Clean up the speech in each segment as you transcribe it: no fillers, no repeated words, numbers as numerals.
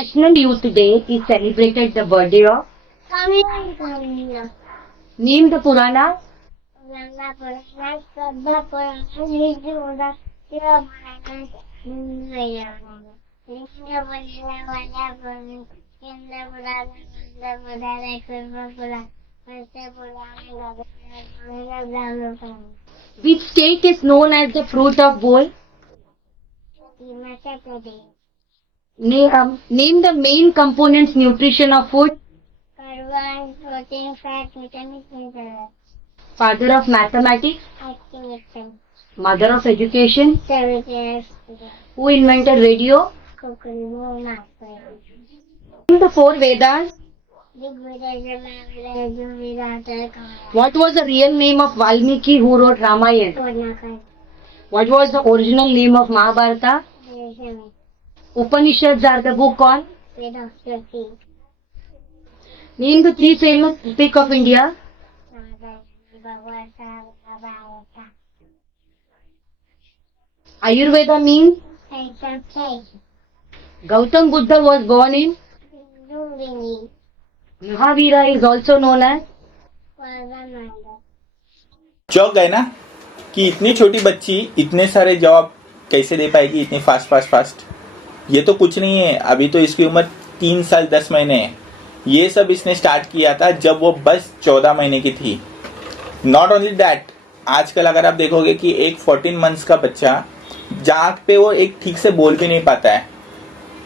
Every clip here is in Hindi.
National Youth Day is celebrated the birthday of. Name the Purana. Which state is known as the fruit of bowl? Name the main components nutrition of food. Carbon, protein, fat, vitamins, minerals. Father of mathematics. Activation. Mother of education. Services. Who invented radio? Kokurimo, Master. Name the four Vedas. What was the real name of Valmiki who wrote Ramayana? What was the original name of Mahabharata? Upanishads are the book on. Name the three famous epic of India. Ayurveda means. Gautam Buddha was born in. Mahavira is also known as. चौंक गए ना कि इतनी छोटी बच्ची इतने सारे जवाब कैसे दे पाएगी इतनी फास्ट। ये तो कुछ नहीं है, अभी तो इसकी उम्र 3 साल 10 महीने है। ये सब इसने स्टार्ट किया था जब वो बस 14 महीने की थी। नॉट ओनली दैट, आजकल अगर आप देखोगे कि एक 14 मंथ्स का बच्चा जहाँ पे वो एक ठीक से बोल भी नहीं पाता है,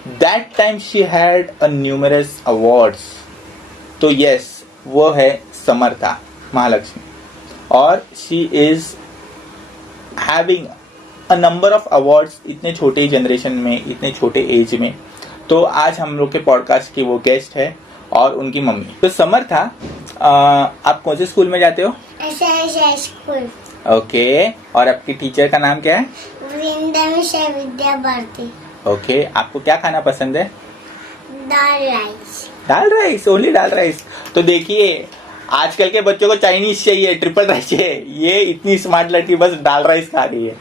that time she had a numerous awards. तो यस, वो है समर्था महालक्ष्मी और she is having a number of awards इतने छोटे जनरेशन में, इतने छोटे एज में। तो आज हम लोग के पॉडकास्ट की वो गेस्ट है और उनकी मम्मी। तो समर्था, आप कौन से स्कूल में जाते हो? स्कूल। ओके, और आपकी टीचर का नाम क्या है? विद्या भारती। ओके, आपको क्या खाना पसंद है? दाल राइस, ओनली दाल राइस। तो देखिए, आजकल के बच्चों को चाइनीज चाहिए, ट्रिपल राइस चाहिए, ये इतनी स्मार्ट लड़की बस दाल राइस खा रही है।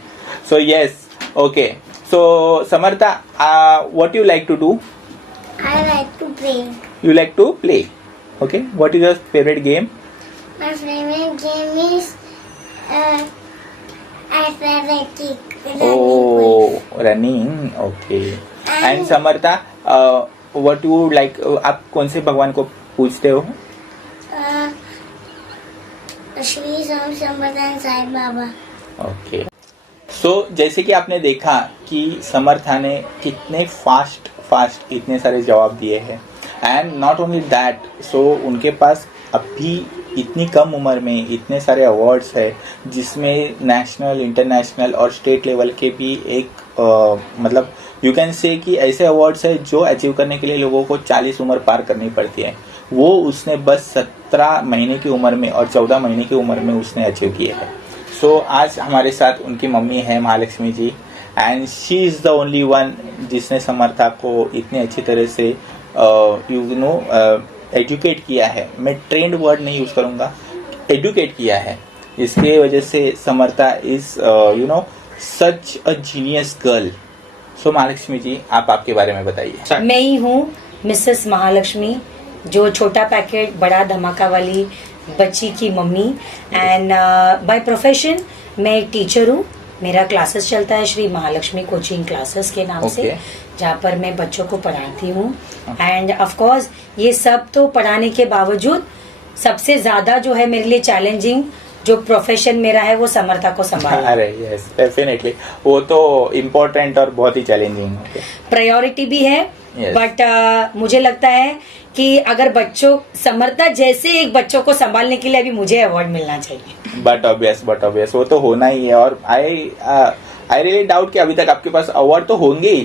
So yes, okay. So Samartha, what you like to do? I like to play. You like to play. Okay, what is your favorite game? My favorite game is athletics. Running. Okay. And Samartha, what you like? आप कौन से भगवान को पूजते हो? श्री समर्थ साईं बाबा। ओके। सो जैसे कि आपने देखा कि समर्था ने कितने फास्ट इतने सारे जवाब दिए हैं, एंड नॉट ओनली दैट, सो उनके पास अभी इतनी कम उम्र में इतने सारे अवार्ड्स है, जिसमें नेशनल, इंटरनेशनल और स्टेट लेवल के भी एक मतलब यू कैन से कि ऐसे अवार्ड्स है जो अचीव करने के लिए लोगों को 40 उम्र पार करनी पड़ती है। वो उसने बस 17 महीने की उम्र में और 14 महीने की उम्र में उसने अचीव किए हैं। सो आज हमारे साथ उनकी मम्मी है Mahalakshmi ji, and she is the only one जिसने समर्था को इतने अच्छी तरह से एजुकेट किया है। मैं ट्रेंड वर्ड नहीं यूज करूंगा, एजुकेट किया है। इसके वजह से Samartha is such a genius girl. So Mahalakshmi ji, आप आपके बारे में बताइए। मैं ही हूँ मिसेस महालक्ष्मी, जो छोटा पैकेट बड़ा धमाका वाली बच्ची की मम्मी। एंड बाय प्रोफेशन मैं एक टीचर हूँ। मेरा क्लासेस चलता है श्री महालक्ष्मी कोचिंग क्लासेस के नाम से, जहाँ पर मैं बच्चों को पढ़ाती हूँ। एंड ऑफ कोर्स ये सब तो पढ़ाने के बावजूद सबसे ज्यादा जो है मेरे लिए चैलेंजिंग जो प्रोफेशन मेरा है वो समर्था को संभालना। अरे यस, डेफिनेटली वो तो इम्पोर्टेंट और बहुत ही चैलेंजिंग प्रायोरिटी भी है। बट मुझे लगता है कि अगर बच्चों समर्था जैसे एक बच्चों को संभालने के लिए अभी मुझे अवार्ड मिलना चाहिए। बट ऑब्वियस वो तो होना ही है। और आई रियली डाउट कि अभी तक आपके पास अवार्ड तो होंगे ही।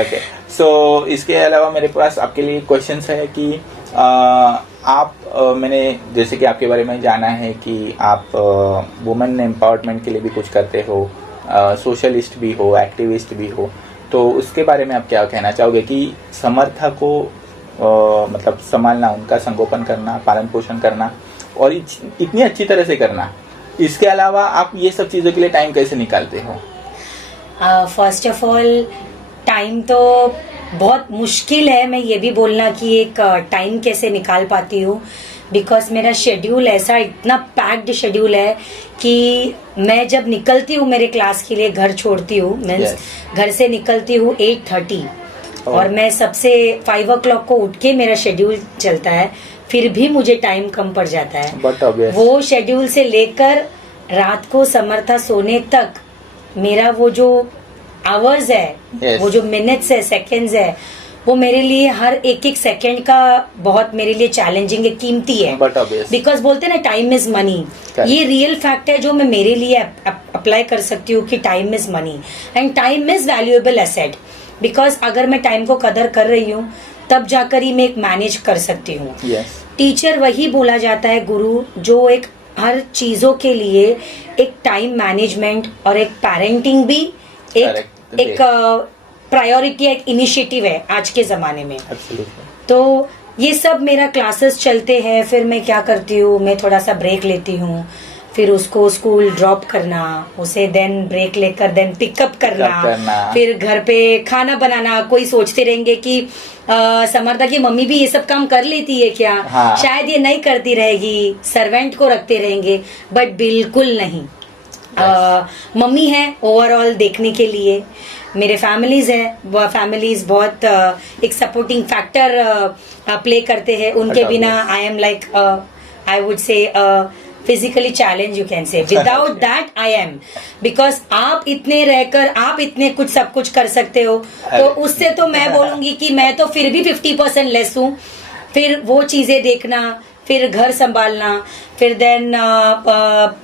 ओके, सो इसके अलावा मेरे पास आपके लिए क्वेश्चंस है कि आप मैंने जैसे कि आपके बारे में जाना है कि आप वुमेन एम्पावरमेंट के लिए भी कुछ करते हो, सोशलिस्ट भी हो, एक्टिविस्ट भी हो, तो उसके बारे में आप क्या कहना चाहोगे कि समर्था को मतलब संभालना, उनका संगोपन करना, पालन पोषण करना और इतनी अच्छी तरह से करना, इसके अलावा आप ये सब चीजों के लिए टाइम कैसे निकालते हो? फर्स्ट ऑफ ऑल टाइम तो बहुत मुश्किल है, मैं ये भी बोलना कि एक टाइम कैसे निकाल पाती हूँ, बिकॉज मेरा शेड्यूल ऐसा इतना पैक्ड शेड्यूल है कि मैं जब निकलती हूँ मेरे क्लास के लिए, घर छोड़ती हूँ, मीन्स घर से निकलती हूँ 8:30 और मैं सबसे 5 o'clock को उठ के मेरा शेड्यूल चलता है, फिर भी मुझे टाइम कम पड़ जाता है। बट ऑब्वियस वो शेड्यूल से लेकर रात को समर्था सोने तक मेरा वो जो आवर्स है, Yes. वो जो मिनट्स है, सेकंड्स है, वो मेरे लिए हर एक एक सेकंड का बहुत मेरे लिए चैलेंजिंग है, कीमती है। बट ऑब्वियस बिकॉज बोलते हैं ना टाइम इज मनी, Correct. ये रियल फैक्ट है जो मैं मेरे लिए अप्लाई कर सकती हूँ कि time is money and time is valuable asset. Because अगर मैं टाइम को कदर कर रही हूँ तब जाकर ही मैं एक मैनेज कर सकती हूँ। यस टीचर वही बोला जाता है गुरु जो एक हर चीजों के लिए एक टाइम मैनेजमेंट और एक पेरेंटिंग भी एक प्रायोरिटी, एक इनिशिएटिव है आज के जमाने में। एब्सोल्युटली तो ये सब मेरा क्लासेस चलते हैं, फिर मैं क्या करती हूँ, मैं थोड़ा सा ब्रेक लेती हूँ, फिर उसको स्कूल ड्रॉप करना, उसे देन ब्रेक लेकर देन पिकअप करना, फिर घर पे खाना बनाना। कोई सोचते रहेंगे कि समर्था की मम्मी भी ये सब काम कर लेती है क्या? हाँ। शायद ये नहीं करती रहेगी, सर्वेंट को रखते रहेंगे, बट बिल्कुल नहीं। मम्मी है ओवरऑल देखने के लिए, मेरे फैमिलीज है, वो फैमिलीज बहुत एक सपोर्टिंग फैक्टर प्ले करते हैं। उनके बिना I am like I would से physically challenge, you can say. Without that I am, because आप इतने रहकर आप इतने कुछ सब कुछ कर सकते हो, तो उससे तो मैं बोलूंगी कि मैं तो फिर भी 50% लेस हूँ। फिर वो चीजें देखना, फिर घर संभालना, फिर देन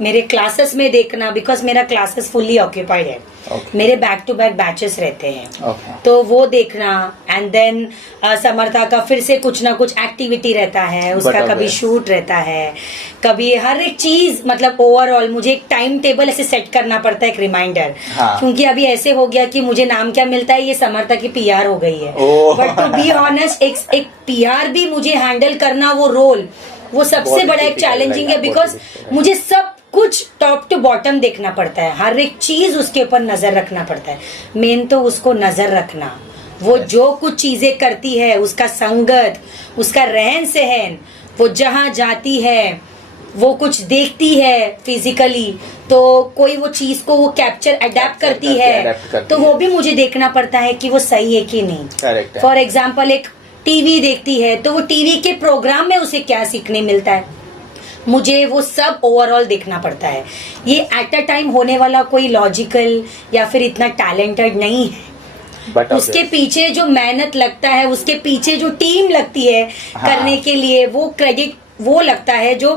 मेरे क्लासेस में देखना, बिकॉज मेरा क्लासेस फुल्ली ऑक्यूपाइड है। मेरे बैक टू बैक बैचेस रहते हैं, तो वो देखना। एंड देन समर्था का फिर से कुछ ना कुछ एक्टिविटी रहता है, उसका कभी शूट रहता है, कभी हर एक चीज, मतलब ओवरऑल मुझे एक टाइम टेबल ऐसे सेट करना पड़ता है, एक रिमाइंडर। क्योंकि अभी ऐसे हो गया कि मुझे नाम क्या मिलता है, ये समर्था की PR हो गई है। बट टू बी ऑनेस्ट, एक PR भी मुझे हैंडल करना, वो रोल, वो सबसे बड़ा एक चैलेंजिंग है, बिकॉज मुझे सब कुछ टॉप टू बॉटम देखना पड़ता है, हर एक चीज उसके ऊपर नजर रखना पड़ता है। मेन तो उसको नजर रखना, वो जो कुछ चीजें करती है, उसका संगत, उसका रहन सहन, वो जहां जाती है, वो कुछ देखती है फिजिकली, तो कोई वो चीज को वो कैप्चर अडेप्ट करती है, तो वो भी मुझे देखना पड़ता है कि वो सही है कि नहीं। फॉर एग्जाम्पल एक टीवी देखती है, तो वो टीवी के प्रोग्राम में उसे क्या सीखने मिलता है, मुझे वो सब ओवरऑल देखना पड़ता है। ये एट अ टाइम होने वाला कोई लॉजिकल या फिर इतना टैलेंटेड नहीं है। उसके पीछे जो मेहनत लगता है, उसके पीछे जो टीम लगती है करने के लिए, वो क्रेडिट वो लगता है। जो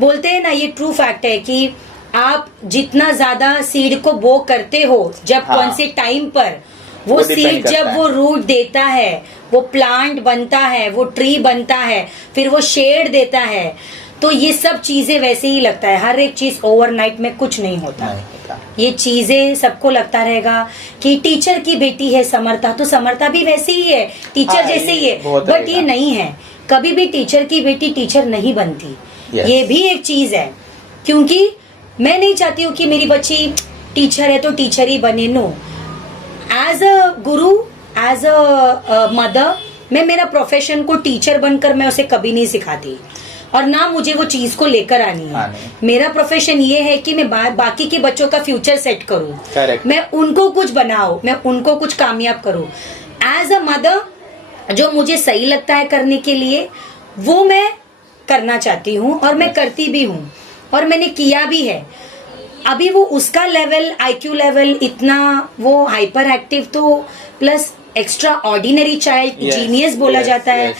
बोलते हैं ना, ये ट्रू फैक्ट है कि आप जितना ज्यादा सीड को बो करते हो, जब कौन से टाइम पर वो सीड जब वो रूट देता है, वो प्लांट बनता है, वो ट्री बनता है, फिर वो शेड देता है, तो ये सब चीजें वैसे ही लगता है। हर एक चीज ओवरनाइट में कुछ नहीं होता। ये चीजें सबको लगता रहेगा कि टीचर की बेटी है समर्था, तो समर्था भी वैसे ही है, टीचर जैसे ही है, बट ये नहीं है। कभी भी टीचर की बेटी टीचर नहीं बनती। ये भी एक चीज है, क्योंकि मैं नहीं चाहती हूँ कि मेरी बच्ची टीचर है तो टीचर ही बने। No, as a Guru, as a mother, मैं मेरा प्रोफेशन को टीचर बनकर मैं उसे कभी नहीं सिखाती, और ना मुझे वो चीज को लेकर आनी है। मेरा प्रोफेशन ये है कि मैं बाकी के बच्चों का फ्यूचर सेट करूं, मैं उनको कुछ बनाऊं, मैं उनको कुछ कामयाब करूं। एज अ मदर, जो मुझे सही लगता है करने के लिए, वो मैं करना चाहती हूँ, और मैं करती भी हूँ, और मैंने किया भी है। अभी वो उसका लेवल, IQ लेवल इतना वो हाइपर एक्टिव, तो plus extra ordinary child, genius बोला जाता है।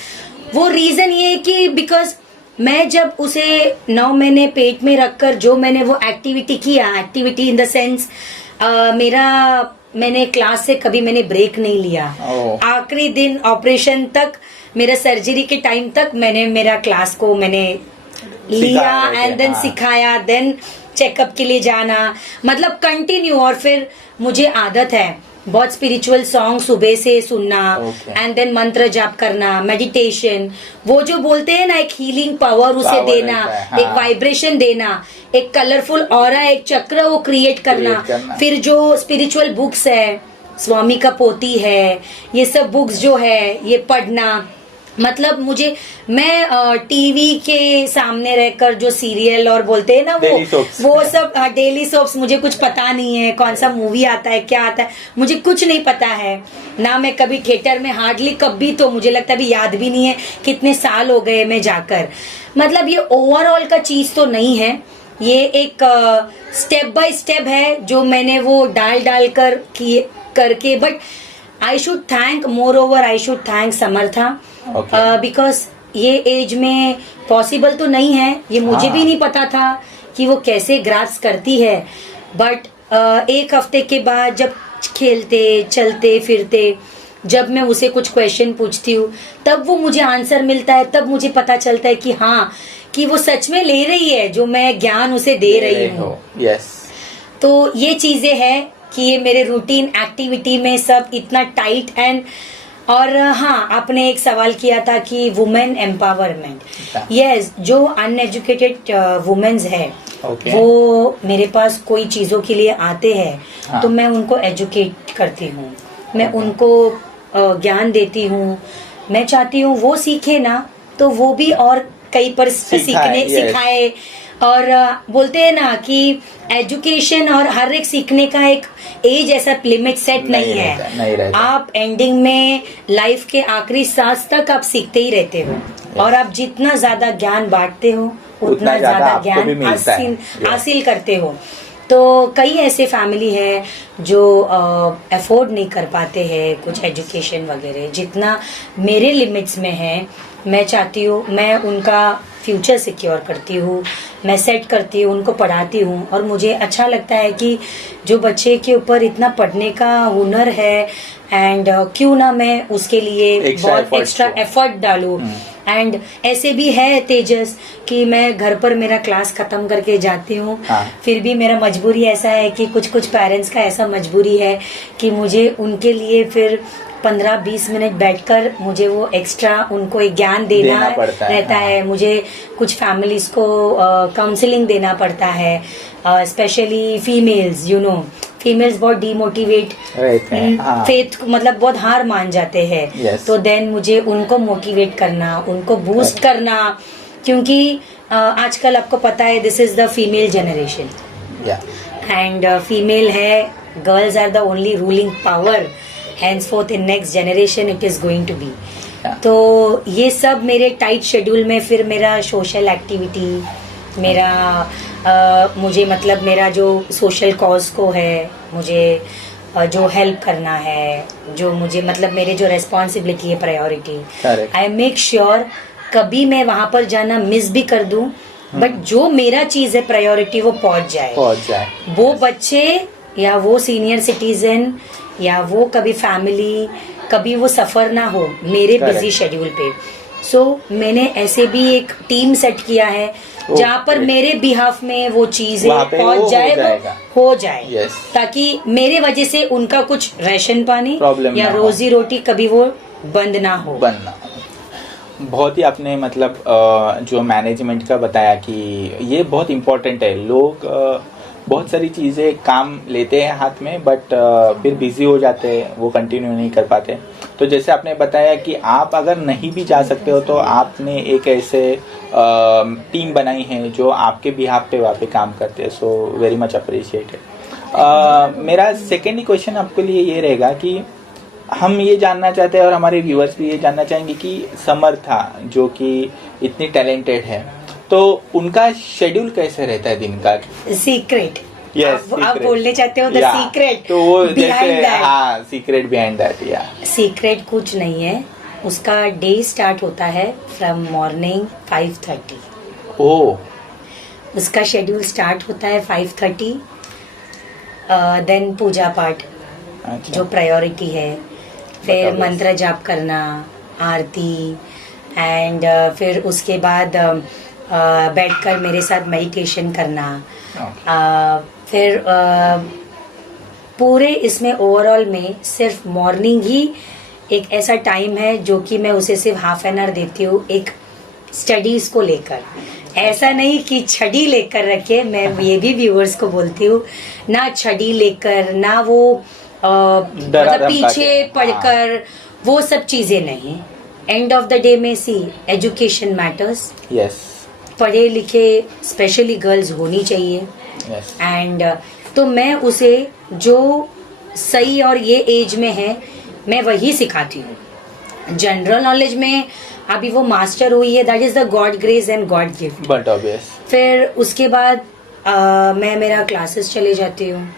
वो रीजन ये है कि बिकॉज मैं जब उसे 9 महीने पेट में रखकर जो मैंने वो एक्टिविटी किया, एक्टिविटी इन द सेंस मैंने क्लास से कभी मैंने ब्रेक नहीं लिया। आखिरी दिन ऑपरेशन तक, मेरा सर्जरी के टाइम तक मैंने मेरा क्लास को मैंने लिया, एंड देन सिखाया, देन चेकअप के लिए जाना, मतलब कंटिन्यू। और फिर मुझे आदत है बहुत स्पिरिचुअल सॉन्ग सुबह से सुनना, एंड देन मंत्र जाप करना, मेडिटेशन, वो जो बोलते हैं ना, एक हीलिंग पावर उसे देना, एक वाइब्रेशन देना, एक कलरफुल ऑरा, एक चक्र वो क्रिएट करना। फिर जो स्पिरिचुअल बुक्स है, स्वामी का पोती है, ये सब बुक्स जो है ये पढ़ना, मतलब मैं टीवी के सामने रहकर जो सीरियल और बोलते हैं ना Daily soaps. वो सब डेली सोप्स, मुझे कुछ पता नहीं है कौन सा मूवी आता है क्या आता है, मुझे कुछ नहीं पता है ना। मैं कभी थिएटर में हार्डली कभी, तो मुझे लगता है अभी याद भी नहीं है कितने साल हो गए मैं जाकर। मतलब ये ओवरऑल का चीज तो नहीं है, ये एक स्टेप बाय स्टेप है जो मैंने वो डाल कर किए करके। But I should thank, more over I should thank Samartha, because ये एज में पॉसिबल तो नहीं है, ये मुझे भी नहीं पता था कि वो कैसे ग्रास्प करती है। बट एक हफ्ते के बाद जब खेलते चलते फिरते जब मैं उसे कुछ क्वेश्चन पूछती हूँ तब वो मुझे आंसर मिलता है, तब मुझे पता चलता है कि हाँ, कि वो सच में ले रही है जो मैं ज्ञान उसे दे रही हूँ। यस, तो ये चीजें हैं कि ये मेरे रूटीन एक्टिविटी में सब इतना टाइट एंड। और हाँ, आपने एक सवाल किया था कि वुमेन एम्पावरमेंट। यस, जो अनएजुकेटेड वुमेन्स है वो मेरे पास कोई चीजों के लिए आते हैं तो मैं उनको एजुकेट करती हूँ, मैं उनको ज्ञान देती हूँ। मैं चाहती हूँ वो सीखे ना तो वो भी और कहीं पर सिखाए। और बोलते हैं ना कि एजुकेशन और हर एक सीखने का एक एज ऐसा लिमिट सेट नहीं है। आप एंडिंग में लाइफ के आखिरी सांस तक आप सीखते ही रहते हो। और आप जितना ज्यादा ज्ञान बांटते हो उतना ज्यादा ज्ञान हासिल करते हो। तो कई ऐसे फैमिली है जो अफोर्ड नहीं कर पाते हैं कुछ एजुकेशन वगैरह, जितना मेरे लिमिट्स में है। मैं चाहती हूँ, मैं उनका फ्यूचर सिक्योर करती हूँ, मैं सेट करती हूँ, उनको पढ़ाती हूँ। और मुझे अच्छा लगता है कि जो बच्चे के ऊपर इतना पढ़ने का हुनर है एंड क्यों ना मैं उसके लिए बहुत एक्स्ट्रा एफर्ट डालूं। एंड ऐसे भी है तेजस कि मैं घर पर मेरा क्लास खत्म करके जाती हूँ, फिर भी मेरा मजबूरी ऐसा है कि कुछ पेरेंट्स का ऐसा मजबूरी है कि मुझे उनके लिए फिर 15-20 मिनट बैठकर मुझे वो एक्स्ट्रा उनको एक ज्ञान देना रहता है। मुझे कुछ फैमिलीज को काउंसलिंग देना पड़ता है, स्पेशली फीमेल्स। फीमेल्स बहुत डीमोटिवेट फेथ मतलब बहुत हार मान जाते हैं। तो देन मुझे उनको मोटिवेट करना, उनको बूस्ट करना, क्योंकि आजकल आपको पता है this is the female generation and female है, girls are the only ruling power, henceforth in next generation it is going to be। तो ये सब मेरे टाइट शेड्यूल में फिर मेरा सोशल एक्टिविटी, मेरा मुझे मतलब मेरा जो सोशल कॉज को है, मुझे जो हेल्प करना है, जो मुझे मतलब मेरे जो रेस्पॉन्सिबिलिटी है, प्रायोरिटी, आई मेक श्योर कभी मैं वहां पर जाना मिस भी कर दूं, बट जो मेरा चीज है प्रायोरिटी वो पहुंच जाए। वो बच्चे या वो सीनियर सिटीजन या वो कभी फैमिली, कभी वो सफर ना हो मेरे बिजी शेड्यूल पे। सो मैंने ऐसे भी एक टीम सेट किया है जहाँ पर मेरे बिहाफ में वो चीजें पहुंच जाए, वो हो जाए, ताकि मेरे वजह से उनका कुछ राशन पानी या रोजी रोटी कभी वो बंद ना हो। बहुत ही आपने मतलब जो मैनेजमेंट का बताया कि ये बहुत इम्पोर्टेंट है। लोग बहुत सारी चीज़ें काम लेते हैं हाथ में, बट फिर बिजी हो जाते हैं, वो कंटिन्यू नहीं कर पाते। तो जैसे आपने बताया कि आप अगर नहीं भी जा सकते हो तो आपने एक ऐसे टीम बनाई है जो आपके बिहाफ पे वहाँ पे काम करते हैं। So very much appreciated. मेरा सेकेंड क्वेश्चन आपके लिए ये रहेगा कि हम ये जानना चाहते हैं और हमारे व्यूअर्स भी ये जानना चाहेंगे कि समर्था जो कि इतनी टैलेंटेड है, तो उनका शेड्यूल कैसे रहता है दिन का? सीक्रेट Yes, आप बोलने चाहते हो द सीक्रेट? तो वो जैसे हाँ, सीक्रेट बिहाइंड दैट। या सीक्रेट कुछ नहीं है, उसका डे स्टार्ट होता है फ्रॉम मॉर्निंग 5:30। उसका शेड्यूल स्टार्ट होता है 5:30। देन पूजा पाठ जो प्रायोरिटी है, फिर मंत्र जाप करना, आरती, एंड फिर उसके बाद बैठकर मेरे साथ मेडिटेशन करना। फिर पूरे इसमें ओवरऑल में सिर्फ मॉर्निंग ही एक ऐसा टाइम है जो कि मैं उसे सिर्फ हाफ एन आवर देती हूँ एक स्टडीज को लेकर। ऐसा नहीं कि छड़ी लेकर रखे, मैं ये भी व्यूअर्स को बोलती हूँ, ना छड़ी लेकर, ना वो डरा मतलब धमका पीछे के, पढ़कर वो सब चीजें नहीं. एंड ऑफ द डे में सी एजुकेशन मैटर्स. यस पढ़े लिखे स्पेशली गर्ल्स होनी चाहिए. यस एंड तो मैं उसे जो सही और ये एज में है मैं वही सिखाती हूँ. जनरल नॉलेज में अभी वो मास्टर हुई है, that is the God grace and God gift. But obvious. फिर उसके बाद मैं मेरा क्लासेस चले जाती हूँ.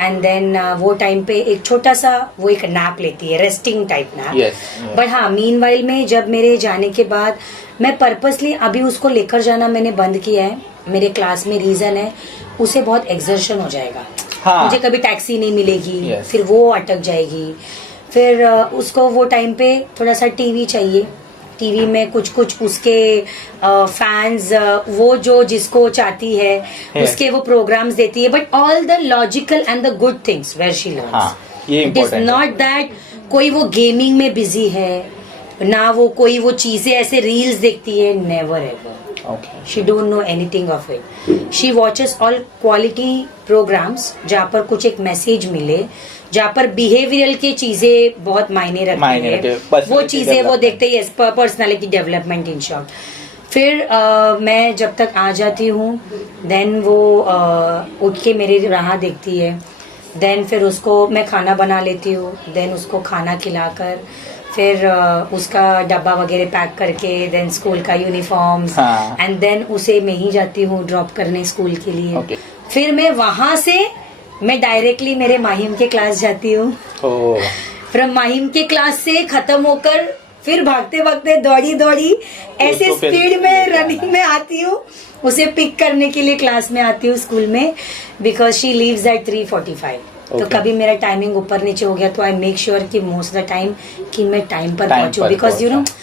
एंड देन वो टाइम पे एक छोटा सा वो एक नैप लेती है, resting type nap. Yes but हाँ, मीनवाइल में जब मेरे जाने के बाद मैं पर्पसली अभी उसको लेकर जाना मैंने बंद किया है मेरे क्लास में. रीजन है उसे बहुत एक्सर्शन हो जाएगा. हाँ. मुझे कभी टैक्सी नहीं मिलेगी. Yes. फिर वो अटक जाएगी. फिर उसको वो टाइम पे थोड़ा सा टीवी चाहिए. टीवी में कुछ कुछ उसके फैंस वो जो जिसको चाहती है Yes. उसके वो प्रोग्राम्स देती है. But all the logical and the good things where she learns. हाँ, ये इट इज important है. नॉट दैट कोई वो गेमिंग में बिजी है ना, वो कोई वो चीजें ऐसे रील्स देखती है. Never ever. Okay. She don't know anything of it. She watches all quality programs जहाँ पर कुछ एक मैसेज मिले, जहाँ पर बिहेवियरल की चीजें बहुत मायने रखती है, वो चीजें वो देखते हैं. Personality development in short. फिर मैं जब तक आ जाती हूँ देन वो उठ के मेरी राह देखती है. देन फिर उसको मैं खाना बना लेती हूँ. देन उसको खाना खिलाकर फिर उसका डब्बा वगैरह पैक करके देन स्कूल का यूनिफॉर्म्स. हाँ. एंड देन उसे मैं ही जाती हूँ ड्रॉप करने स्कूल के लिए. Okay. फिर मैं वहां से मैं डायरेक्टली मेरे माहिम के क्लास जाती हूँ. ओह. फिर माहिम के क्लास से खत्म होकर फिर भागते भागते दौड़ी दौड़ी ऐसे उसको फिर स्पीड में लेकर रनिंग आना में आती हूँ. उसे पिक करने के लिए क्लास में आती हूँ स्कूल में. Because she leaves eight 3:45. तो Okay. कभी मेरा टाइमिंग ऊपर नीचे हो गया तो आई मेक श्योर कि मोस्ट ऑफ द टाइम कि मैं टाइम पर Time पहुंचूं. पर बिकॉज यू नो पहुंचा.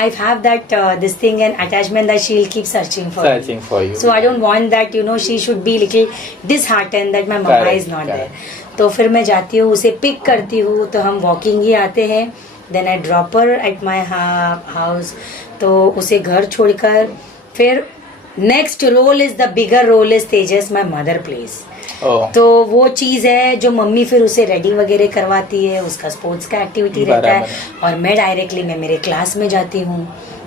I have that this thing and attachment that she'll keep searching for me. Searching for you. So I don't want that she should be little disheartened that my mama Correct, is not correct. there. तो फिर मैं जाती हूँ उसे पिक करती हूँ. तो हम वॉकिंग ही आते हैं. Then I drop her at my house. तो उसे घर छोड़कर फिर next role is the bigger role is Tejas my mother place. Oh. तो वो चीज है जो मम्मी फिर उसे रेडी वगैरह करवाती है. उसका स्पोर्ट्स का एक्टिविटी रहता है. और मैं डायरेक्टली मैं मेरे क्लास में जाती हूँ.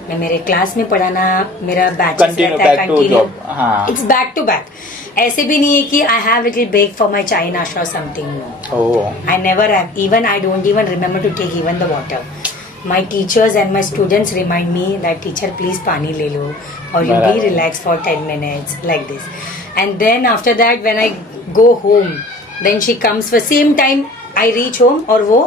मैं मेरे क्लास में पढ़ाना मेरा बैचेस Continue रहता है back to कंटिन्यू. job. हाँ. It's back to back. ऐसे भी नहीं है कि I have little break for my चाय नाश्ता और something. No, oh. I never have. Even I don't even remember to take even the water. My teachers and my students remind me that teacher please पानी ले लो or you be बराबर. relaxed for 10 minutes like this. And then after that when I go home then she comes for same time I reach home और वो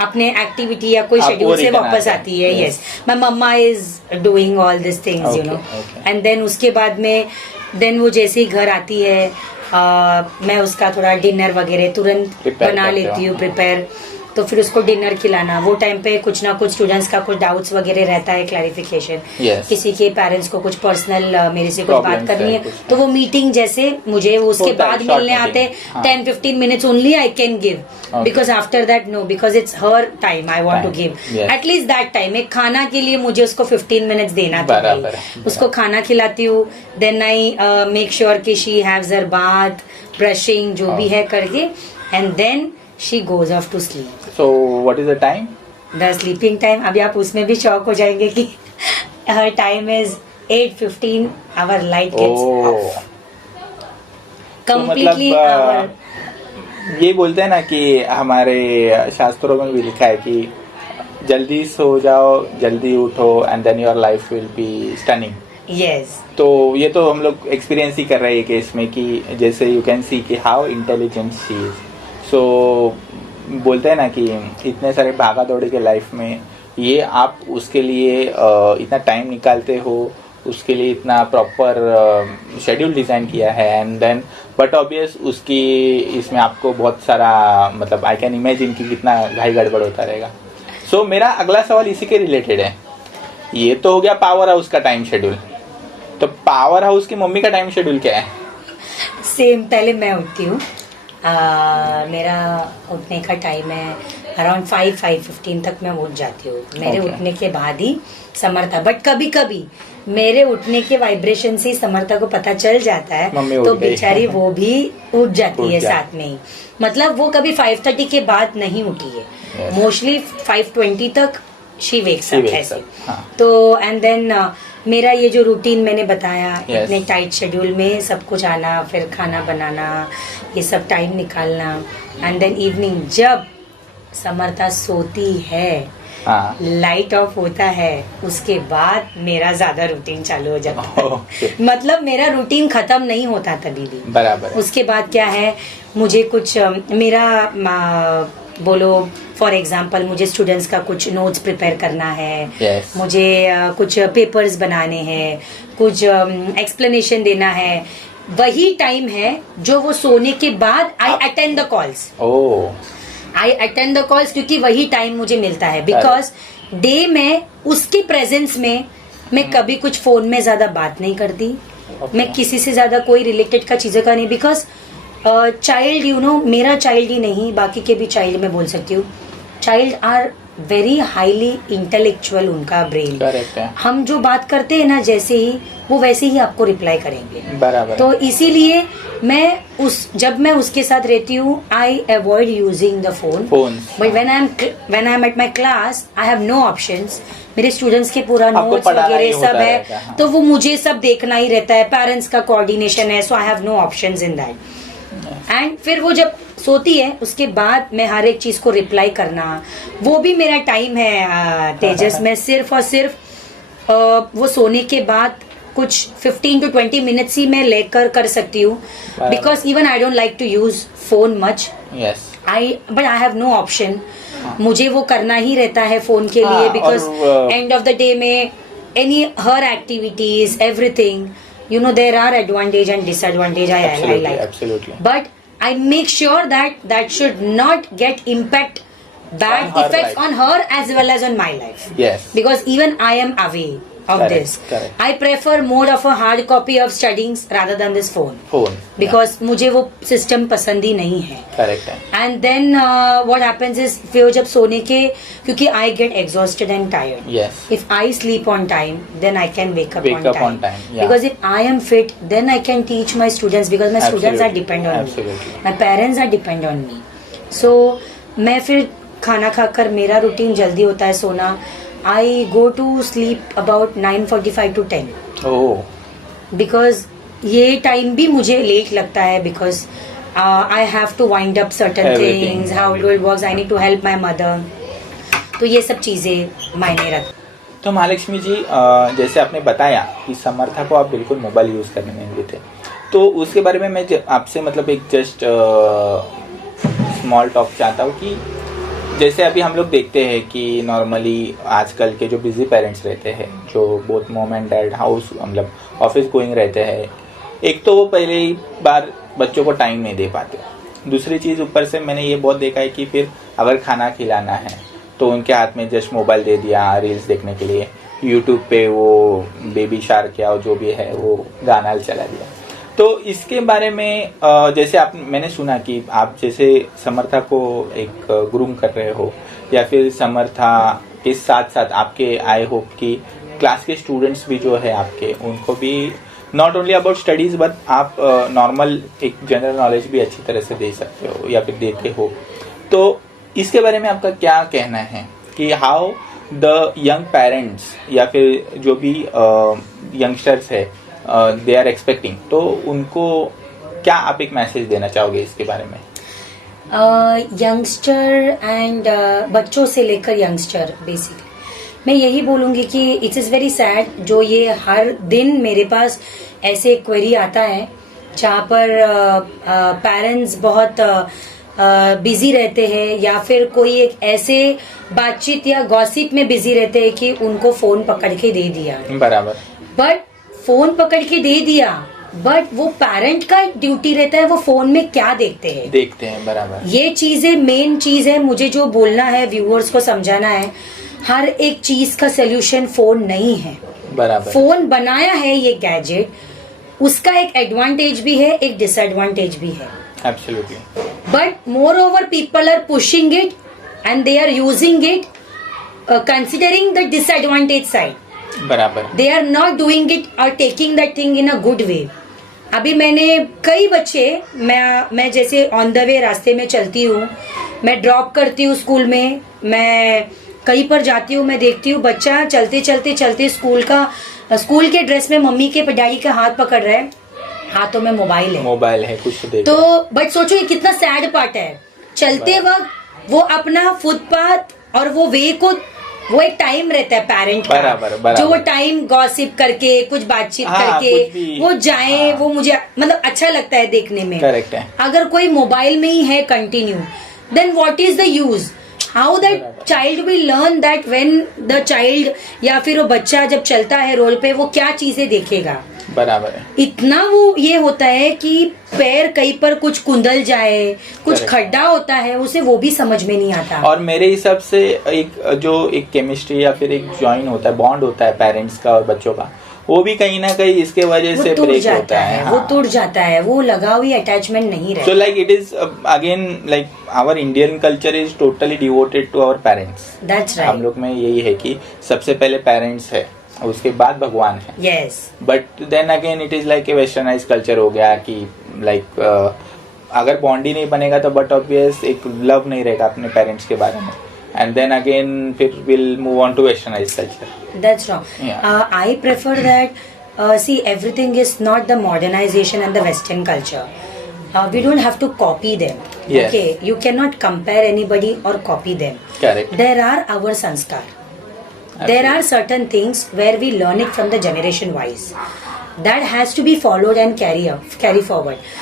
अपने एक्टिविटी या कोई आप शेड्यूल वो से return वापस आते हैं. आती है. Yes. Yes, my mumma is doing all this things you Okay, no. okay. And then उसके बाद में देन वो जैसे ही घर आती है मैं उसका थोड़ा डिनर वगैरह तुरंत Prepare बना करते लेती हो. हूँ प्रिपेयर. तो फिर उसको डिनर खिलाना. वो टाइम पे कुछ ना कुछ स्टूडेंट्स का कुछ डाउट्स वगैरह रहता है, क्लैरिफिकेशन. Yes. किसी के पेरेंट्स को कुछ पर्सनल मेरे से कुछ बात Problems करनी है है कुछ. तो वो मीटिंग जैसे मुझे उसके होता है, बाद short मिलने आते meeting. हाँ. 10-15 minutes only I can give. Okay. Because after that no, because it's her time I want to Time. Give Yes. At least that time. एक खाना के लिए मुझे उसको 15 मिनट्स देना था. बराबर, उसको खाना खिलाती हूँ. देन आई मेक श्योर कि she haves her bath brushing जो भी है करके. And then she goes off to sleep. So what is the time? The sleeping time अभी आप उसमें भी शॉक हो जाएंगे कि her time is 8:15 our light gets oh. Off तो कंप्लीटली. मतलब ये बोलते हैं ना कि हमारे शास्त्रों में भी लिखा है कि जल्दी सो जाओ, जल्दी उठो and then your life will be stunning. Yes. तो ये तो हम लोग एक्सपीरियंस ही कर रहे हैं केस में कि जैसे यू कैन सी कि हाउ इंटेलिजेंट शी इज. सो बोलते हैं ना कि इतने सारे भागा दौड़ी के लाइफ में ये आप उसके लिए इतना टाइम निकालते हो, उसके लिए इतना प्रॉपर शेड्यूल डिज़ाइन किया है. एंड देन बट ऑब्वियस उसकी इसमें आपको बहुत सारा मतलब आई कैन इमेजिन कि कितना घाई गड़बड़ होता रहेगा. सो मेरा अगला सवाल इसी के रिलेटेड है. ये तो हो गया पावर हाउस का टाइम शेड्यूल. तो पावर हाउस की मम्मी का टाइम शेड्यूल क्या है? सेम. पहले मैं उठती हूँ. मेरा उठने का टाइम है अराउंड 5-5:15 तक मैं उठ जाती हूँ. मेरे Okay. उठने के बाद ही समर्था, बट कभी कभी मेरे उठने के वाइब्रेशन से समर्था को पता चल जाता मम्मी है उठ तो गई. बेचारी वो भी उठ जाती है उठ जाती. साथ में ही. मतलब वो कभी 5:30 के बाद नहीं उठी है. Yes. मोस्टली 5:20 तक she wax She up wakes ऐसे. up, हाँ. तो एंड देन मेरा ये जो रूटीन मैंने बताया, Yes. इतने टाइट शेड्यूल में सब कुछ आना, फिर खाना बनाना, ये सब टाइम निकालना, एंड देन इवनिंग जब समर्था सोती है, हाँ. लाइट ऑफ होता है, उसके बाद मेरा ज्यादा रूटीन चालू हो जाता है. Okay. मतलब मेरा रूटीन खत्म नहीं होता कभी भी. बराबर. उसके बाद क्या है, मुझे कुछ मेरा बोलो फॉर एग्जांपल मुझे स्टूडेंट्स का कुछ नोट्स प्रिपेयर करना है. Yes. मुझे कुछ पेपर्स बनाने हैं, कुछ एक्सप्लेनेशन देना है. वही टाइम है जो वो सोने के बाद I attend the calls. Oh. I attend the calls क्योंकि वही टाइम मुझे मिलता है. बिकॉज डे में उसके प्रेजेंस में मैं कभी कुछ फोन में ज्यादा बात नहीं करती. Okay. मैं किसी से ज्यादा कोई रिलेटेड का चीजें का नहीं. बिकॉज चाइल्ड यू नो, मेरा चाइल्ड ही नहीं बाकी के भी चाइल्ड में बोल सकती हूँ, child are very highly intellectual. उनका ब्रेन, करेक्ट है. हम जो बात करते हैं ना जैसे ही, वो वैसे ही आपको रिप्लाई करेंगे. बराबर. तो इसीलिए मैं जब मैं उसके साथ रहती हूँ, I avoid using the phone. But when I am at my class I have no options. मेरे स्टूडेंट्स के पूरा आपको नोट्स पढ़ाना ही वगैरह होता सब है, रहता है, हाँ. तो वो मुझे सब देखना ही रहता है. पेरेंट्स का कोऑर्डिनेशन है, so I have no options in that. And फिर वो जब सोती है उसके बाद मैं हर एक चीज को रिप्लाई करना, वो भी मेरा टाइम है तेजस. मैं सिर्फ और सिर्फ वो सोने के बाद कुछ 15 to 20 मिनट्स ही मैं लेकर कर सकती हूँ. Because even I don't like to use phone much. Yes. But I have no option. मुझे वो करना ही रहता है फोन के लिए. Because end of the day में any her activities everything, you know, there are advantage and disadvantage. I like. Absolutely. But I make sure that should not get impact bad On her effects life. on her as well as on my life. Yes. Because even I am away of Correct, this. correct. I prefer more of a hard copy of studying rather than this phone. Phone. Because मुझे वो सिस्टम पसंद ही नहीं है. करेक्ट है. And then what happens is, फिर जब सोने के, क्योंकि I get exhausted and tired. Yes. If I sleep on time, then I can wake up Wake on up time. on time, yeah. Because if I am fit, then I can teach my students, because my students are Absolutely, depend on absolutely. me. My parents are depend on me. So मैं फिर खाना खाकर, मेरा रूटीन जल्दी होता है सोना. I go to sleep about 9:45 to 10. Oh. Because ये टाइम भी मुझे लेट लगता है. Because I have to wind up certain Everything. things, how it works. I need to help my mother. तो ये सब चीजें मायने रखती. तो महालक्ष्मी जी, जैसे आपने बताया कि समर्था को आप बिल्कुल मोबाइल यूज़ करने नहीं देते, तो उसके बारे में मैं आपसे मतलब एक जस्ट स्मॉल टॉक चाहता हूँ कि जैसे अभी हम लोग देखते हैं कि नॉर्मली आजकल के जो बिजी पेरेंट्स रहते हैं, जो both mom and dad house मतलब ऑफिस गोइंग रहते हैं, एक तो वो पहले ही बार बच्चों को टाइम नहीं दे पाते. दूसरी चीज़ ऊपर से मैंने ये बहुत देखा है कि फिर अगर खाना खिलाना है तो उनके हाथ में जस्ट मोबाइल दे दिया रील्स देखने के लिए. यूट्यूब पे वो बेबी शार्क या जो भी है वो गाना चला दिया. तो इसके बारे में जैसे मैंने सुना कि आप जैसे समर्था को एक ग्रूम कर रहे हो, या फिर समर्था के साथ साथ आपके आई होप कि क्लास के स्टूडेंट्स भी जो है आपके, उनको भी not only about studies but आप नॉर्मल एक जनरल नॉलेज भी अच्छी तरह से दे सकते हो या फिर देते हो. तो इसके बारे में आपका क्या कहना है कि हाउ द यंग पेरेंट्स या फिर जो भी यंगस्टर्स है दे आर एक्सपेक्टिंग, तो उनको क्या आप एक मैसेज देना चाहोगे इसके बारे में? यंगस्टर एंड बच्चों से लेकर यंगस्टर, बेसिकली मैं यही बोलूंगी कि इट इज़ वेरी सैड जो ये हर दिन मेरे पास ऐसे क्वेरी आता है जहाँ पर पेरेंट्स बहुत बिजी रहते हैं, या फिर कोई एक ऐसे बातचीत या गॉसिप में बिजी रहते हैं कि उनको फोन पकड़ के दे दिया. बराबर. बट फोन पकड़ के दे दिया, बट वो पेरेंट का ड्यूटी रहता है वो फोन में क्या देखते हैं. बराबर. ये चीजें मेन चीज है. मुझे जो बोलना है व्यूअर्स को समझाना है, हर एक चीज का सोल्यूशन फोन नहीं है. बराबर. फोन बनाया है ये गैजेट, उसका एक एडवांटेज भी है, एक डिसएडवांटेज भी है. Absolutely. but moreover people are pushing it and they are using it considering the disadvantage side. बराबर. They are not doing it or taking that thing in a good way. अभी मैंने कई बच्चे, मैं जैसे ऑन द वे रास्ते में चलती हूँ, मैं ड्रॉप करती हूँ स्कूल में, मैं कहीं पर जाती हूँ, मैं देखती हूँ बच्चा चलते चलते चलते स्कूल के ड्रेस में मम्मी के डैडी का हाथ पकड़ रहा है, हाथों में मोबाइल है कुछ देख. तो बट सोचो ये कितना सैड पार्ट है. चलते वक्त वो अपना फुटपाथ और वो वे को, वो एक टाइम रहता है पेरेंट का, बराबर. जो वो टाइम गॉसिप करके कुछ बातचीत करके कुछ भी, वो जाए, वो मुझे मतलब अच्छा लगता है देखने में. करेक्ट है. अगर कोई मोबाइल में ही है continue, then what is the use? How that child will learn that when the child या फिर वो बच्चा जब चलता है रोड पे वो क्या चीजें देखेगा? बराबर है. इतना वो ये होता है कि पैर कहीं पर कुछ कुंदल जाए, कुछ Correct. खड्डा होता है, उसे वो भी समझ में नहीं आता. और मेरे हिसाब से एक केमिस्ट्री या फिर एक जॉइन होता है, बॉन्ड होता है पेरेंट्स का और बच्चों का, वो भी कहीं ना कहीं इसके वजह से ब्रेक होता है. वो टूट जाता है, वो लगा हुई अटैचमेंट नहीं रहता. So like it is again like our Indian culture is totally devoted to our parents. That's right. हम लोग में यही है कि सबसे पहले पेरेंट्स है, उसके बाद भगवान है. Yes. But then again it is like a westernise culture हो गया कि लाइक अगर बॉन्ड ही नहीं बनेगा तो बट ऑब्वियस एक लव नहीं रहेगा अपने पेरेंट्स के बारे में. एंड देन अगेन फिर will move on to westernise culture. That's wrong. Yeah. I prefer that. See, everything is not the modernization and the Western culture. We don't have to copy them. Yes. Okay, you cannot compare anybody or copy them. Correct. There are our sanskar. There are certain things where we learn it from the generation wise. That has to be followed and carry forward.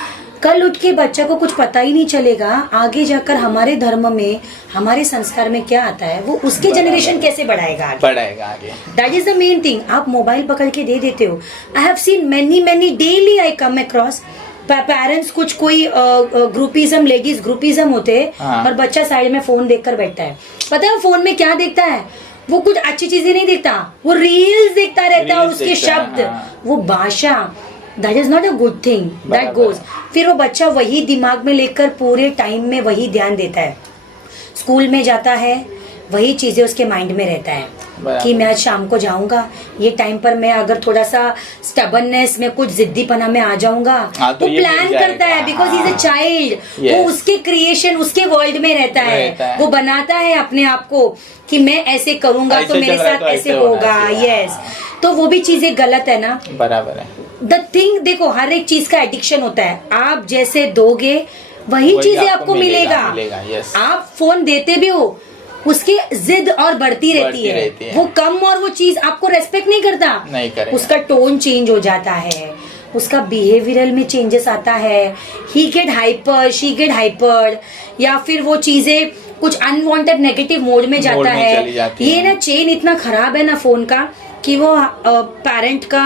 कल उठ के बच्चा को कुछ पता ही नहीं चलेगा आगे जाकर हमारे धर्म में, हमारे संस्कार में क्या आता है, वो उसके जनरेशन कैसे बढ़ाएगा आगे. That is the main thing. आप मोबाइल पकड़ के दे देते हो. I have seen many daily I come across parents, कुछ कोई ग्रुपिज्म, लेडीज ग्रुपिज्म होते हैं. हाँ. और बच्चा साइड में फोन देखकर बैठता है. पता है वो फोन में क्या देखता है? वो कुछ अच्छी चीजें नहीं देखता, वो रील्स देखता रहता है और उसके शब्द, वो भाषा, that is not a good thing. That goes. फिर वो बच्चा वही दिमाग में लेकर पूरे टाइम में वही ध्यान देता है. स्कूल में जाता है, वही चीजें उसके माइंड में रहता है कि मैं आज शाम को जाऊंगा, ये टाइम पर मैं अगर थोड़ा सा स्टबननेस में, कुछ जिद्दीपना में आ जाऊंगा, तो वो प्लान करता है because he is a child. वो उसके क्रिएशन, उसके वर्ल्ड में रहता है. वो बनाता है अपने आप को कि मैं ऐसे करूंगा तो मेरे साथ ऐसे होगा. यस. तो वो भी चीजें गलत है ना. बराबर है. द थिंग, देखो हर एक चीज का एडिक्शन होता है. आप जैसे दोगे वही चीजें आपको मिलेगा. yes. आप फोन देते भी हो, उसकी जिद और बढ़ती रहती है. वो कम और वो चीज आपको रेस्पेक्ट नहीं करता. नहीं करेगा. उसका टोन चेंज हो जाता है, उसका बिहेवियरल में चेंजेस आता है. He get hyper, she get hyper, या फिर वो चीजें कुछ अनवांटेड नेगेटिव मोड में जाता है. ये ना चेन इतना खराब है ना फोन का कि वो पेरेंट का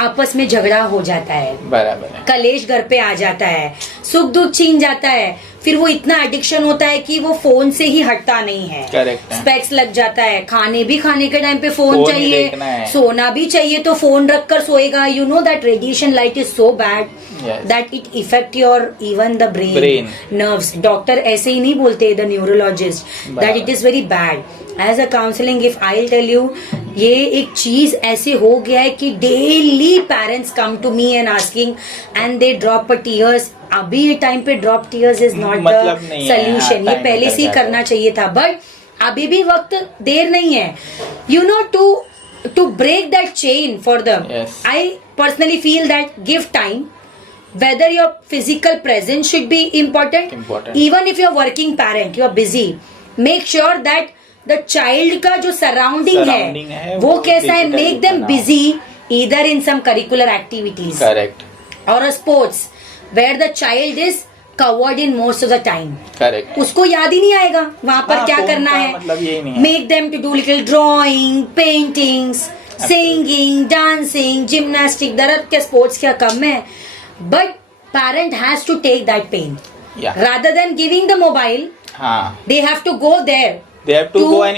आपस में झगड़ा हो जाता है. बराबर है. कलेश घर पे आ जाता है, सुख दुख छीन जाता है. फिर वो इतना एडिक्शन होता है कि वो फोन से ही हटता नहीं है. करेक्ट है. स्पेक्स लग जाता है. खाने के टाइम पे फोन चाहिए, सोना भी चाहिए तो फोन रखकर सोएगा. You know that radiation light is so bad that it effect your even the brain nerves. Doctor ऐसे ही नहीं बोलते, the neurologist, that it is very bad. As a counselling if I tell you, ये एक चीज ऐसे हो गया है कि daily parents come to me and asking and they drop tears. अभी ये टाइम पे drop tears is not the solution. ये पहले से ही करना चाहिए था, बट अभी भी वक्त देर नहीं है. You know, to break that chain for them. I personally feel that give time. whether your physical presence should be important. Even if you're working parent, you are busy, make sure that the child का जो surrounding है वो कैसा है. make them busy either in some curricular activities, correct, or a sports where the child is covered in most of the time. correct. उसको याद ही नहीं आएगा वहाँ पर क्या करना है. मतलब यही नहीं है. make them to do little drawing, paintings, singing, dancing, gymnastics. there are क्या sports क्या कम है. But parent has to take that pain. Rather than giving the mobile, they have to go there. They have to go and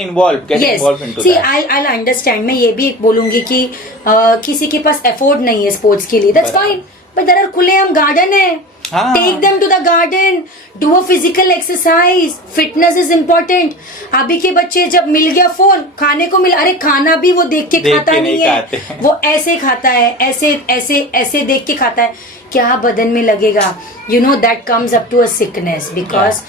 get involved into See, that. I'll understand. मैं ये भी एक बोलूंगी कि किसी के पास afford नहीं है sports के लिए. That's fine. But there are खुलेआम garden है. हाँ। Take them to the garden, do a physical exercise, fitness is important. अभी के बच्चे जब मिल गया फोन, खाने को मिला, अरे खाना भी वो देख के खाता नहीं खाते। है, वो ऐसे खाता है, ऐसे ऐसे ऐसे देख के खाता है, क्या बदन में लगेगा? You know that comes up to a sickness because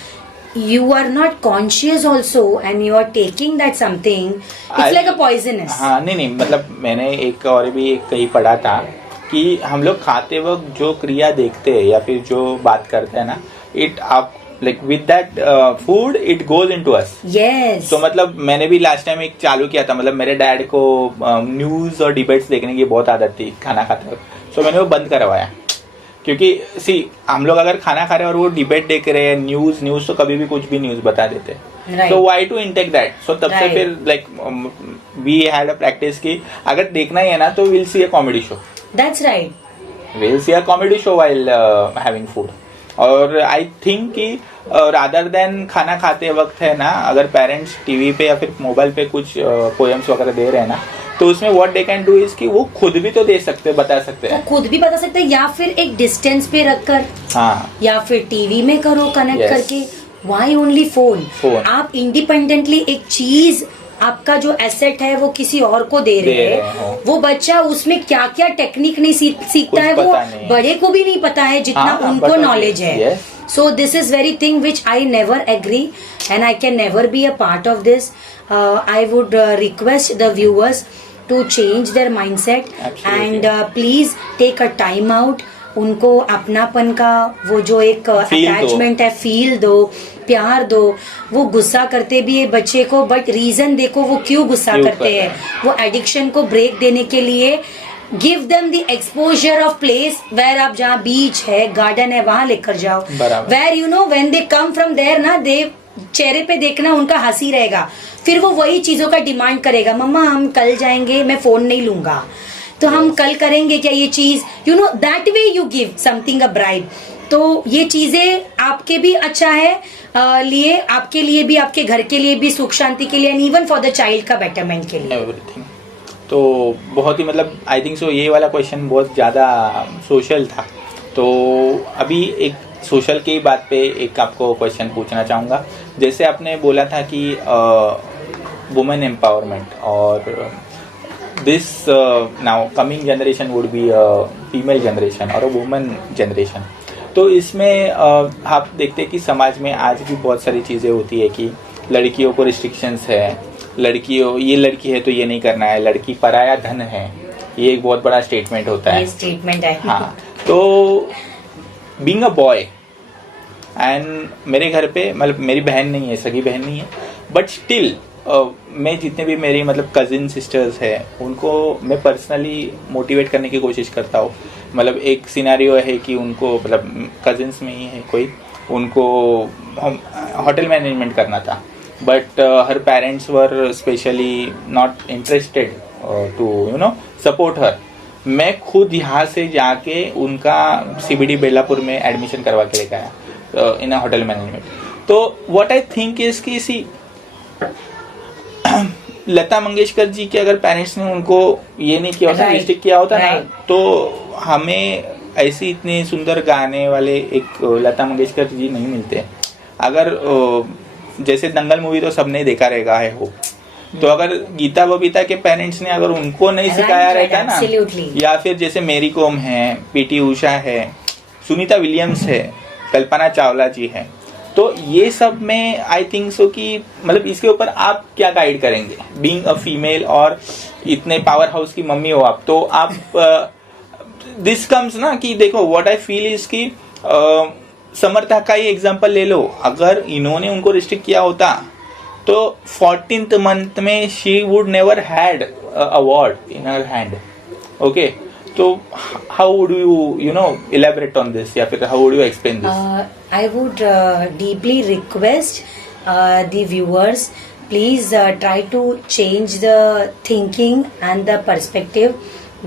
you are not conscious also and you are taking that something, it's like a poisonous. हाँ, नहीं मतलब मैंने एक और भी एक कहीं पढ़ा था कि हम लोग खाते वक्त जो क्रिया देखते हैं या फिर जो बात करते हैं ना, इट आप like with that food it goes into us. Yes. तो मतलब मैंने भी लास्ट टाइम एक चालू किया था, मतलब मेरे डैड को न्यूज और डिबेट्स देखने की बहुत आदत थी खाना खाते वक्त, तो मैंने वो बंद करवाया। क्योंकि सी हम लोग अगर खाना खा रहे हैं और वो डिबेट देख रहे हैं, न्यूज तो कभी भी कुछ भी न्यूज बता देते हैं, तो why to intake that. So तब से फिर like we had a practice की अगर देखना ही है ना तो will see a comedy show. That's right. Will see a comedy show while having food. और आई थिंक कि रादर देन खाना खाते वक्त है ना, अगर पेरेंट्स टीवी पे या फिर मोबाइल पे कुछ पोएम्स वगैरह दे रहे हैं ना, तो उसमें what they can do is कि वो खुद भी तो दे सकते, बता सकते वो हैं। खुद भी बता सकते हैं, या फिर एक डिस्टेंस पे रखकर, हाँ, या फिर टीवी में करो कनेक्ट Yes. करके। Why only phone? Phone. आप इंडिपेंडेंटली एक चीज, आपका जो एसेट है वो किसी और को दे रहे रहे हैं, हो। वो बच्चा उसमें क्या क्या टेक्निक नहीं सीखता कुछ है, वो पता नहीं। बड़े को भी नहीं पता है जितना हाँ, उनको but नॉलेज है। yes. So this is very thing which I never agree and I can never be a part of this. I would request the viewers to change their mindset. Absolutely. And please take a time out. उनको अपनापन का वो जो एक अटैचमेंट है फील दो, प्यार दो। वो गुस्सा करते भी है बच्चे को, बट रीजन देखो वो क्यों गुस्सा करते हैं। वो एडिक्शन को ब्रेक देने के लिए give them the exposure of place where आप जहाँ बीच है, गार्डन है, वहां लेकर जाओ। Where you know when they come from there ना, दे चेहरे पे देखना उनका हंसी रहेगा, फिर वो वही चीजों का डिमांड करेगा, मम्मा हम कल जाएंगे, मैं फोन नहीं लूंगा, तो हम कल करेंगे क्या ये चीज, you know that way you give something a bribe. तो ये चीजें आपके भी अच्छा है लिए, आपके लिए भी, आपके घर के लिए भी, सुख शांति के लिए, and even for the child का बेटरमेंट के लिए। एवरीथिंग। तो बहुत ही मतलब आई थिंक सो ये वाला क्वेश्चन बहुत ज़्यादा सोशल था। तो अभी एक सोशल की बात पे एक आपको क्वेश्चन पूछना चाहूँगा। जैसे आपने बोला था कि वुमेन एम्पावरमेंट और this now coming generation would be female generation और अ वुमेन जनरेशन। तो इसमें आप देखते हैं कि समाज में आज भी बहुत सारी चीज़ें होती है कि लड़कियों को रिस्ट्रिक्शंस है, लड़कियों, ये लड़की है तो ये नहीं करना है, लड़की पराया धन है, ये एक बहुत बड़ा स्टेटमेंट होता है। ये स्टेटमेंट है। हाँ, तो बीइंग अ बॉय एंड मेरे घर पे मतलब मेरी बहन नहीं है, सगी बहन नहीं है, बट स्टिल मैं जितने भी मेरी मतलब कजिन सिस्टर्स हैं उनको मैं पर्सनली मोटिवेट करने की कोशिश करता हूँ। मतलब एक सिनेरियो है कि उनको मतलब कजिन्स में ही है कोई, उनको हम होटल मैनेजमेंट करना था, but her parents were specially not interested to you know support her. मैं खुद यहाँ से जाके उनका CBD बेलापुर में एडमिशन करवा के लेकर आया इन अ होटल मैनेजमेंट। तो व्हाट आई थिंक इज कि सी लता मंगेशकर जी के अगर पेरेंट्स ने उनको ये नहीं किया होता, रिस्ट्रिक्ट किया होता ना, तो हमें ऐसे इतने सुंदर गाने वाले एक लता मंगेशकर जी नहीं मिलते। अगर जैसे दंगल मूवी तो सबने देखा रहेगा है हो, तो अगर गीता बबीता के पेरेंट्स ने अगर उनको नहीं सिखाया रहता ना, या फिर जैसे मेरी कॉम है, PT उषा है, सुनीता विलियम्स है, कल्पना चावला जी है, तो ये सब में आई थिंक सो कि मतलब इसके ऊपर आप क्या गाइड करेंगे बीइंग अ फीमेल, और इतने पावर हाउस की मम्मी हो आप, तो आप दिस कम्स ना कि देखो व्हाट आई फील इज कि समर्था का ही एग्जांपल ले लो। अगर इन्होंने उनको रिस्ट्रिक्ट किया होता तो 14th मंथ में she would never had award in her hand. Okay, तो how would you know elaborate on this, या फिर how would you explain this? I would deeply request the viewers, please try to change the thinking and the perspective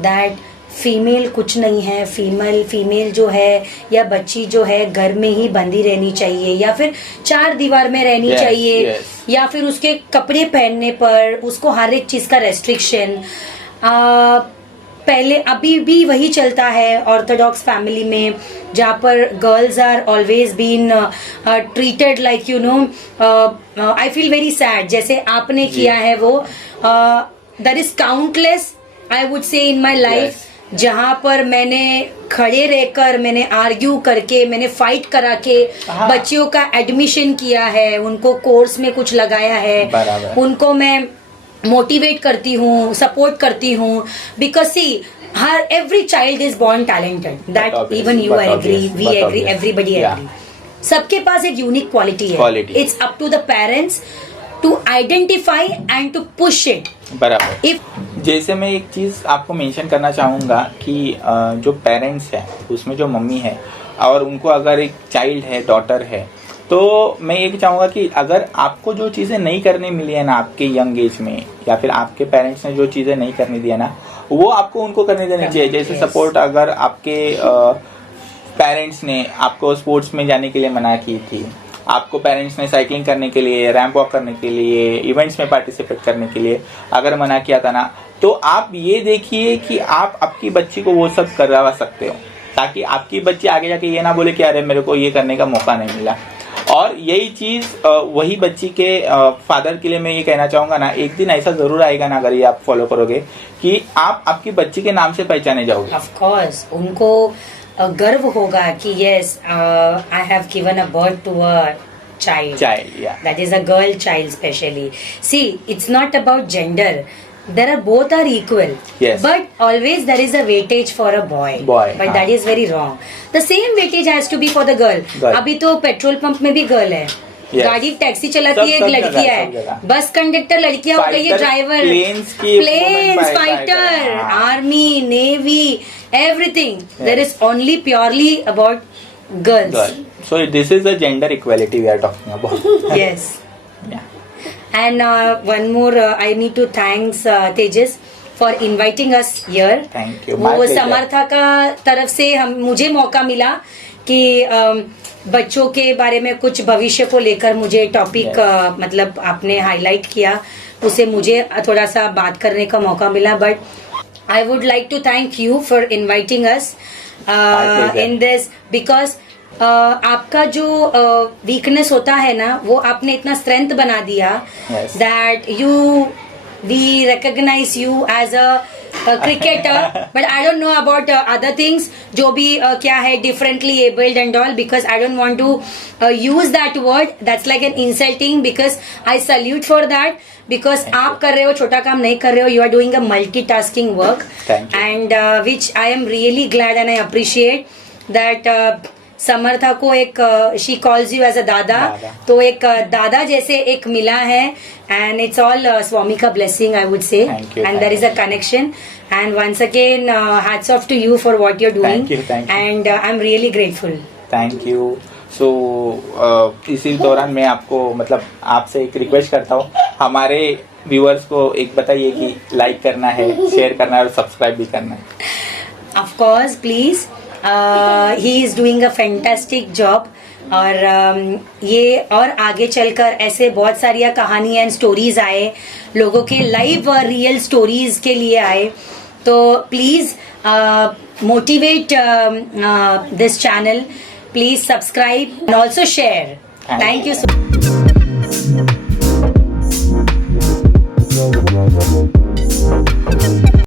that female कुछ नहीं है, फीमेल जो है या बच्ची जो है घर में ही बंदी रहनी चाहिए, या फिर 4 दीवार में रहनी चाहिए, या फिर उसके कपड़े पहनने पर उसको हर एक चीज का रेस्ट्रिक्शन। पहले अभी भी वही चलता है ऑर्थोडॉक्स फैमिली में, जहाँ पर girls are always been treated like you know, I feel very sad जैसे आपने किया है वो. There is countless I would say in my life जहाँ पर मैंने खड़े रहकर, मैंने आर्ग्यू करके, मैंने फाइट करा के बच्चियों का एडमिशन किया है, उनको कोर्स में कुछ लगाया है, उनको मैं मोटिवेट करती हूँ, सपोर्ट करती हूँ, बिकॉज सी हर every child is born talented, that even you agree, we agree, everybody agree. सबके पास एक यूनिक क्वालिटी है. It's up to the parents to identify and to push it. बराबर. जैसे मैं एक चीज आपको मेंशन करना चाहूंगा कि जो पेरेंट्स है उसमें जो मम्मी है और उनको अगर एक चाइल्ड है, डॉटर है, तो मैं ये चाहूंगा कि अगर आपको जो चीजें नहीं करने मिली है ना आपके यंग एज में, या फिर आपके पेरेंट्स ने जो चीजें नहीं करने दिया ना, वो आपको उनको करने देनी चाहिए. जैसे सपोर्ट अगर आपके पेरेंट्स ने आपको स्पोर्ट्स में जाने के लिए मना की थी, आपको पेरेंट्स ने साइकिलिंग करने के लिए, रैंप वॉक करने के लिए, इवेंट्स में पार्टिसिपेट करने के लिए अगर मना किया था ना, तो आप ये देखिए कि आप आपकी बच्ची को वो सब करवा सकते हो, ताकि आपकी बच्ची आगे जाके ये ना बोले कि अरे मेरे को ये करने का मौका नहीं मिला. और यही चीज वही बच्ची के फादर के लिए मैं ये कहना चाहूंगा ना, एक दिन ऐसा जरूर आएगा ना, अगर ये आप फॉलो करोगे, कि आप आपकी बच्ची के नाम से पहचाने जाओगे. ऑफ कोर्स उनको गर्व होगा कि yes I have given a birth to a child, yeah. That is a girl child specially. See, it's not about gender. There are both are equal. Yes. But always there is a weightage for a boy. But that is very wrong. The same weightage has to be for the girl. अभी तो पेट्रोल पंप में भी गर्ल है. Yes. गाड़ी टैक्सी चलाती है, एक लड़कियां है. बस कंडक्टर लड़कियां हो गई है, driver, planes, fighter, army, navy, everything. There is only purely about girls. So this is the gender equality we are talking about. Yes. Yeah. And one more, I need to thanks Tejas for inviting us here. Thank you. My वो pleasure. समर्था का तरफ से मुझे मौका मिला कि बच्चों के बारे में कुछ भविष्य को लेकर मुझे टॉपिक मतलब आपने हाईलाइट किया, उसे मुझे थोड़ा सा बात करने का मौका मिला. But I would like to thank you for inviting us in this, because आपका जो वीकनेस होता है ना, वो आपने इतना स्ट्रेंथ बना दिया that you we recognise you as a cricketer, but I don't know about other things जो भी क्या है differently abled and all, because I don't want to use that word. That's like an insulting, because I salute for that, because आप कर रहे हो, छोटा काम नहीं कर रहे हो, you are doing a multitasking work. Thank you. And which I am really glad and I appreciate that Samartha को एक she calls you as a Dada, तो एक दादा जैसे एक मिला है, एंड इट्स ऑल स्वामी का blessing I would say, and there is a connection. And once again hats off to you for what you are doing, and I am really grateful. Thank you. So इसी दौरान मैं आपको मतलब आपसे एक रिक्वेस्ट करता हूँ, हमारे व्यूअर्स को एक बताइए कि लाइक करना है, शेयर करना है और सब्सक्राइब भी करना है. Of course please. He is doing a fantastic job, और ये और आगे चलकर ऐसे बहुत सारी कहानी एंड स्टोरीज आए, लोगों के लाइव रियल स्टोरीज के लिए आए, तो please motivate this channel, please subscribe and also share. Thank you so much.